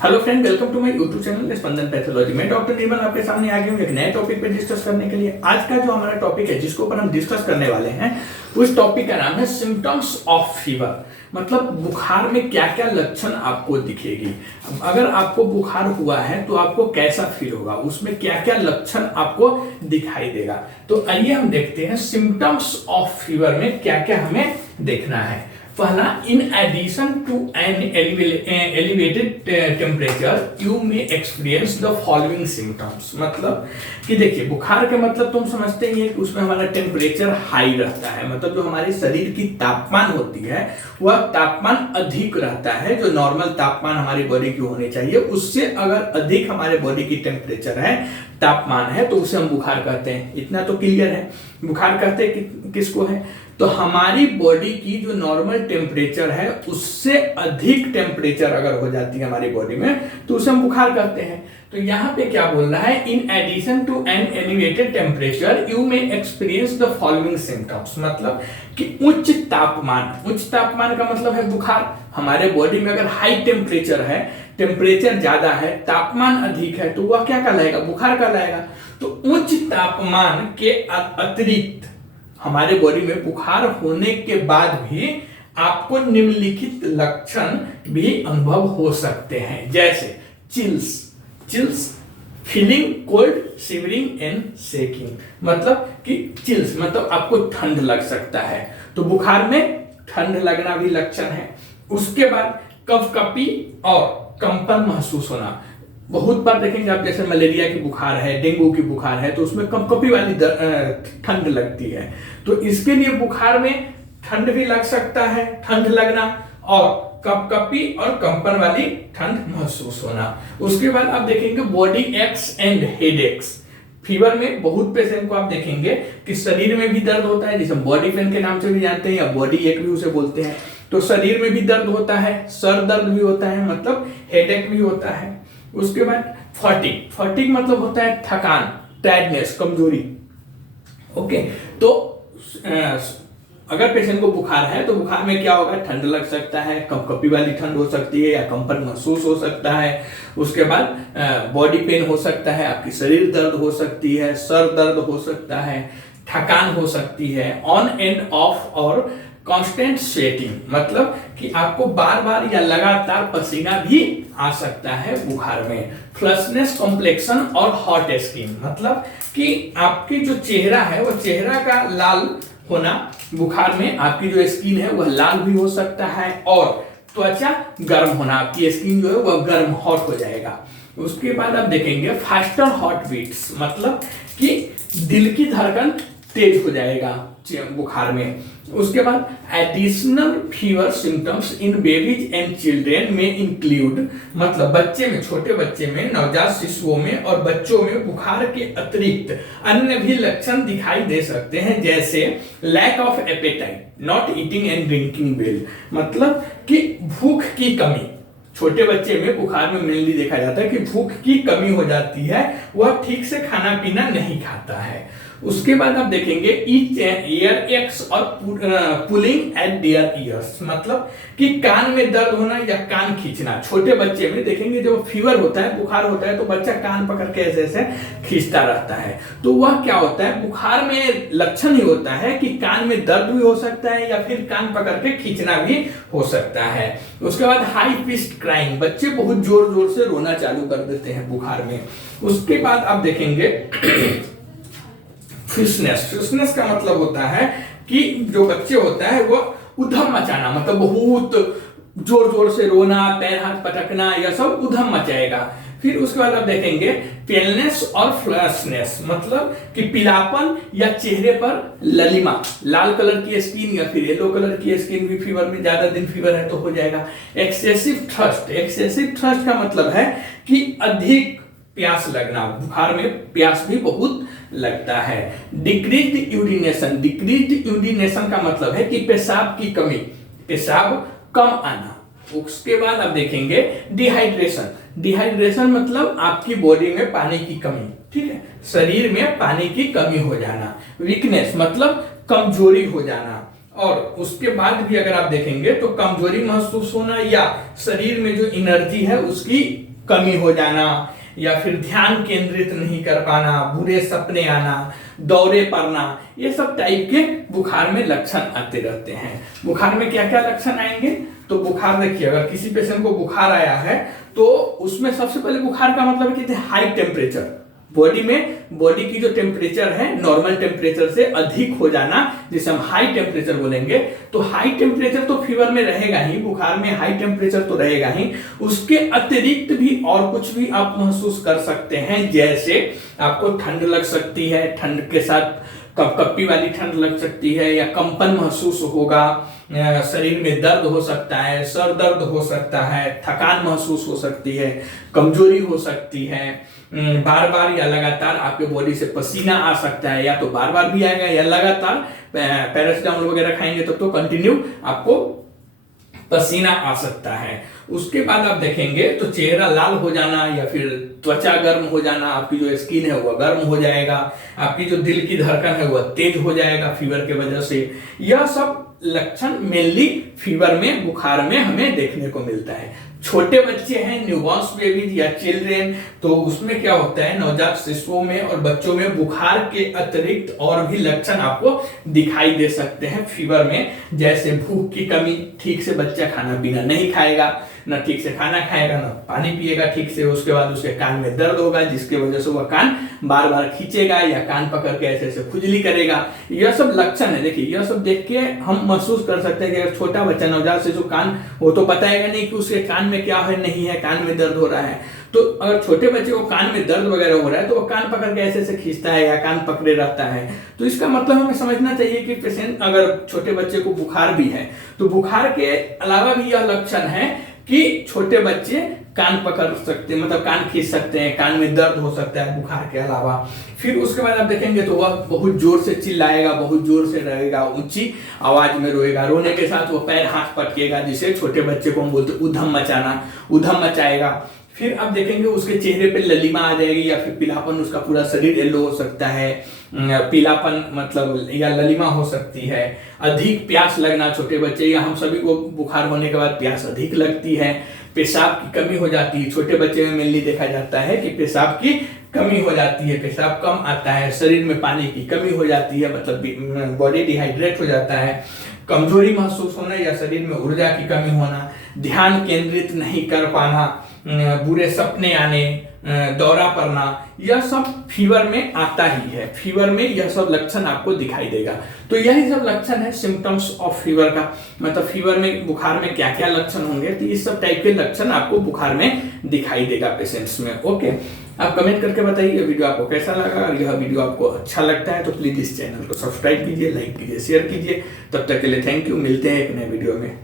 Hello friend, welcome to my YouTube channel Spandan pathology. मैं doctor Nirmal आपके सामने आ गया हूँ एक नए टॉपिक पे डिस्कस करने के लिए। आज का जो हमारा टॉपिक है जिसके ऊपर हम डिस्कस करने वाले हैं उस टॉपिक का नाम है सिम्टम्स ऑफ फीवर। मतलब बुखार में क्या क्या लक्षण आपको दिखेगी। अगर आपको बुखार हुआ है तो आपको कैसा फील होगा, उसमें क्या क्या लक्षण आपको दिखाई देगा। तो आइए हम देखते हैं सिम्टम्स ऑफ फीवर में क्या क्या हमें देखना है। पहला, in addition to an elevated temperature you may experience the following symptoms. मतलब कि देखिए, बुखार के मतलब तुम समझते ही हैं कि उसमें हमारा टेम्परेचर हाई रहता है। मतलब जो हमारे शरीर की तापमान होती है वह तापमान अधिक रहता है। जो नॉर्मल तापमान हमारी बॉडी की होनी चाहिए उससे अगर अधिक हमारे बॉडी की टेम्परेचर है, तापमान है, तो उसे हम बुखार कहते हैं। इतना तो क्लियर है। बुखार कहते हैं किसको है, तो हमारी बॉडी की जो नॉर्मल टेम्परेचर है उससे अधिक टेम्परेचर अगर हो जाती है हमारी बॉडी में तो उसे हम बुखार कहते हैं। तो यहाँ पे क्या बोल रहा है, in addition to an elevated temperature you may experience the following symptoms. मतलब कि उच्च तापमान का मतलब है बुखार। हमारे बॉडी में अगर हाई टेम्परेचर है, टेम्परेचर ज्यादा है, तापमान अधिक है, तो वह क्या कहलाएगा, बुखार कहलाएगा। तो उच्च तापमान के अतिरिक्त हमारे बॉडी में बुखार होने के बाद भी आपको निम्नलिखित लक्षण भी अनुभव हो सकते हैं, जैसे chills, feeling cold, shivering and shaking. मतलब कि चिल्स मतलब आपको ठंड लग सकता है, तो बुखार में ठंड लगना भी लक्षण है। उसके बाद कपकपी और कंपन महसूस होना। बहुत बार देखेंगे आप, जैसे मलेरिया की बुखार है, डेंगू की बुखार है, तो उसमें कपकपी वाली ठंड लगती है। तो इसके लिए बुखार में ठंड भी लग सकता है, ठंड लगना और कपकपी और कंपन वाली ठंड महसूस होना। उसके बाद आप देखेंगे body aches and headaches. Fever में बहुत पेशेंट को आप देखेंगे कि शरीर में भी दर्द होता है, जिसे बॉडी पेन के नाम से भी जानते हैं या बॉडी एक भी उसे बोलते हैं। तो शरीर में भी दर्द होता है, सर दर्द भी होता है, मतलब हेडेक भी होता है। उसके बाद फटीग मतलब होता है थकान, टायर्डनेस, कमजोरी। ओके, तो अगर पेशेंट को बुखार है तो बुखार में क्या होगा, ठंड लग सकता है, कपकपी वाली ठंड हो सकती है या कंपन महसूस हो सकता है। उसके बाद बॉडी पेन हो सकता है, आपकी शरीर दर्द हो सकती है, सर दर्द हो सकता है, थकान हो सकती है, ऑन एंड ऑफ और कांस्टेंट स्वेटिंग। मतलब कि आपको बार बार या लगातार पसीना भी आ सकता है बुखार में। फ्लशनेस, कॉम्प्लेक्शन और हॉट स्किन। मतलब कि आपकी जो चेहरा है वो चेहरा का लाल होना, बुखार में आपकी जो स्किन है वह लाल भी हो सकता है, और त्वचा गर्म होना, आपकी स्किन जो है वह गर्म हॉट हो जाएगा। उसके बाद आप देखेंगे फास्टर हॉट बीट्स। मतलब कि दिल की धड़कन तेज हो जाएगा बुखार में। उसके बाद additional fever symptoms in babies and children में इंक्लूड। मतलब बच्चे में, छोटे बच्चे में, नवजात शिशुओं में और बच्चों में बुखार के अतिरिक्त अन्य भी लक्षण दिखाई दे सकते हैं, जैसे lack of appetite, not eating and drinking well. मतलब कि भूख की कमी। छोटे बच्चे में बुखार में मेनली देखा जाता है कि भूख की कमी हो जाती है, वह ठीक से खाना पीना नहीं खाता है। उसके बाद आप देखेंगे ईयर एक्स और पुलिंग एट देयर ईयर्स। मतलब कि कान में दर्द होना या कान खींचना। छोटे बच्चे में देखेंगे जब फीवर होता है, बुखार होता है, तो बच्चा कान पकड़ के ऐसे ऐसे खींचता रहता है। तो वह क्या होता है, बुखार में लक्षण ही होता है कि कान में दर्द भी हो सकता है या फिर कान पकड़ के खींचना भी हो सकता है। उसके बाद हाई पिच्ड क्राइंग। बच्चे बहुत जोर जोर से रोना चालू कर देते हैं बुखार में। उसके बाद आप देखेंगे फिशनेस का मतलब होता है कि जो बच्चे होता है वो उधम मचाना। मतलब बहुत जोर जोर से रोना, पैर हाथ पटकना, यह सब उधम मचाएगा। फिर उसके बाद आप देखेंगे पेलनेस और फ्लशनेस। मतलब कि पीलापन या चेहरे पर ललिमा, लाल कलर की स्किन या फिर येलो कलर की स्किन भी फीवर में, ज्यादा दिन फीवर है तो हो जाएगा। एक्सेसिव थर्स्ट का मतलब है कि अधिक प्यास लगना। बुखार में प्यास भी बहुत लगता है। डिक्रीज्ड यूरिनेशन का मतलब है कि पेशाब की कमी, पेशाब कम आना। उसके बाद आप देखेंगे डिहाइड्रेशन मतलब आपकी बॉडी में पानी की कमी, ठीक है, शरीर में पानी की कमी हो जाना। वीकनेस मतलब कमजोरी हो जाना। और उसके बाद भी अगर आप देखेंगे तो कमजोरी महसूस होना या शरीर में जो एनर्जी है उसकी कमी हो जाना, या फिर ध्यान केंद्रित नहीं कर पाना, बुरे सपने आना, दौरे पड़ना, ये सब टाइप के बुखार में लक्षण आते रहते हैं। बुखार में क्या क्या लक्षण आएंगे? तो बुखार देखिए, अगर किसी पेशेंट को बुखार आया है तो उसमें सबसे पहले बुखार का मतलब है कि हाई टेम्परेचर, बॉडी की जो टेम्परेचर है नॉर्मल टेम्परेचर से अधिक हो जाना, जिसे हम हाई टेम्परेचर बोलेंगे। तो हाई टेम्परेचर तो फीवर में रहेगा ही, बुखार में हाई टेम्परेचर तो रहेगा ही, उसके अतिरिक्त भी और कुछ भी आप महसूस कर सकते हैं। जैसे आपको ठंड लग सकती है, ठंड के साथ कपकपी वाली ठंड लग सकती है, या कंपन महसूस होगा, शरीर में दर्द हो सकता है, सर दर्द हो सकता है, थकान महसूस हो सकती है, कमजोरी हो सकती है, बार बार या लगातार आपके बॉडी से पसीना आ सकता है, या तो बार बार भी आएगा या लगातार पैरासिटामोल वगैरह खाएंगे तब तो कंटिन्यू आपको पसीना आ सकता है। उसके बाद आप देखेंगे तो चेहरा लाल हो जाना, या फिर त्वचा गर्म हो जाना, आपकी जो स्किन है वह गर्म हो जाएगा, आपकी जो दिल की धड़कन है वह तेज हो जाएगा फीवर के वजह से। यह सब लक्षण मेनली फीवर में, बुखार में हमें देखने को मिलता है। छोटे बच्चे हैं, न्यूबॉर्न बेबीज या चिल्ड्रेन, तो उसमें क्या होता है, नवजात शिशुओं में और बच्चों में बुखार के अतिरिक्त और भी लक्षण आपको दिखाई दे सकते हैं फीवर में। जैसे भूख की कमी, ठीक से बच्चा खाना पीना नहीं खाएगा, ना ठीक से खाना खाएगा, ना पानी पिएगा ठीक से। उसके बाद उसके कान में दर्द होगा, जिसके वजह से वह कान बार बार खींचेगा या कान पकड़ के ऐसे ऐसे खुजली करेगा। यह सब लक्षण है। देखिए, यह सब देख के हम महसूस कर सकते हैं कि अगर छोटा बच्चा, नवजात शिशु, कान वो तो बताएगा नहीं कि उसके कान में क्या है, नहीं है, कान में दर्द हो रहा है। तो अगर छोटे बच्चे को कान में दर्द वगैरह हो रहा है तो वो कान पकड़ के ऐसे ऐसे खींचता है या कान पकड़े रहता है। तो इसका मतलब हमें समझना चाहिए कि पेशेंट, अगर छोटे बच्चे को बुखार भी है तो बुखार के अलावा भी यह लक्षण है कि छोटे बच्चे कान पकड़ सकते हैं, मतलब कान खींच सकते हैं, कान में दर्द हो सकता है बुखार के अलावा। फिर उसके बाद आप देखेंगे तो वह बहुत जोर से चिल्लाएगा, बहुत जोर से रहेगा, ऊंची आवाज में रोएगा, रोने के साथ वो पैर हाथ पटकेगा, जिसे छोटे बच्चे को हम बोलते हैं उधम मचाना, उधम मचाएगा। फिर आप देखेंगे उसके चेहरे पे ललिमा आ जाएगी, या फिर पीलापन, उसका पूरा शरीर येलो हो सकता है, पीलापन मतलब या ललिमा हो सकती है। अधिक प्यास लगना, छोटे बच्चे या हम सभी को बुखार होने के बाद प्यास अधिक लगती है। पेशाब की कमी हो जाती है, छोटे बच्चे में मेनली देखा जाता है कि पेशाब की कमी हो जाती है, पेशाब कम आता है, शरीर में पानी की कमी हो जाती है, मतलब बॉडी डिहाइड्रेट हो जाता है, कमजोरी महसूस होना या शरीर में ऊर्जा की कमी होना, ध्यान केंद्रित नहीं कर पाना, बुरे सपने आने, दौरा पड़ना, यह सब फीवर में आता ही है। फीवर में यह सब लक्षण आपको दिखाई देगा। तो यही सब लक्षण है सिम्टम्स ऑफ फीवर का, मतलब फीवर में, बुखार में क्या क्या लक्षण होंगे। तो इस सब टाइप के लक्षण आपको बुखार में दिखाई देगा पेशेंट्स में। ओके, आप कमेंट करके बताइए ये वीडियो आपको कैसा लगा। अगर यह वीडियो आपको अच्छा लगता है तो प्लीज इस चैनल को सब्सक्राइब कीजिए, लाइक कीजिए, शेयर कीजिए। तब तक के लिए थैंक यू, मिलते हैं एक नए वीडियो में।